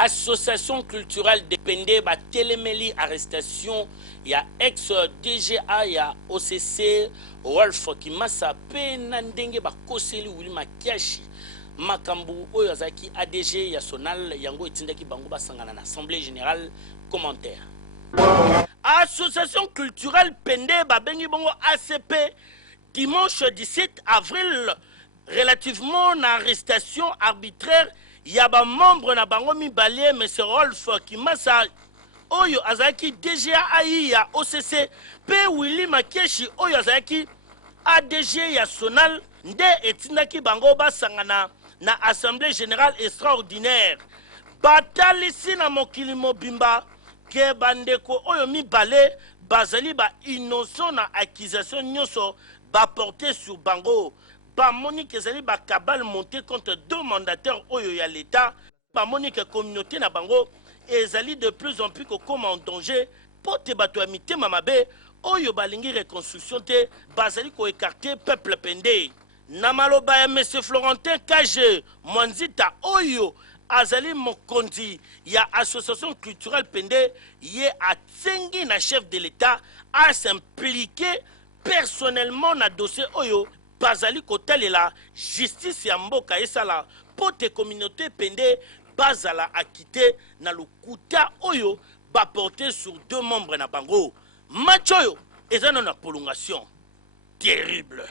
Association culturelle de Pende ba téléméli arrestation ya ex DGA ya OCC Wolf Kimasa pe na ndenge ba koseli wili makiashi makambu oyo azaki ADG ya Sonal yango etindaki bango basangana na assemblée générale. Commentaire. Association culturelle Pende ba bengi bongo ACP dimanche 17 avril relativement na arrestation arbitraire yaba membre na bango mibale M. Rolf Kimasa oyo azaki DGA ya OCC pe Willy Makeshi oyo azaki ADG ya Sonal nde etindaki bango basangana na assemblée générale extraordinaire batalisi na mokili mobimba ke bandeko oyo mibale bazali ba innocent na accusation nyonso ba porté sur bango. Monique ezali ba cabale monté contre deux mandataires oyo ya l'État. Monique communauté na bango ezali de plus en plus comme en danger pote bato ya mitema mabe oyo balingi reconstruction te bazali ko écarter peuple Pende. Na maloba ya M. Florentin Kage Mwanzita oyo azali mokonzi ya association culturelle Pende ye atsengi na chef de l'État à s'impliquer personnellement na dossier oyo bazali kotalela justice ya mboka esala pote communauté Pende bazala akite na lokuta oyo ba porter sur deux membres na bango. Match oyo ezana na prolongation terrible.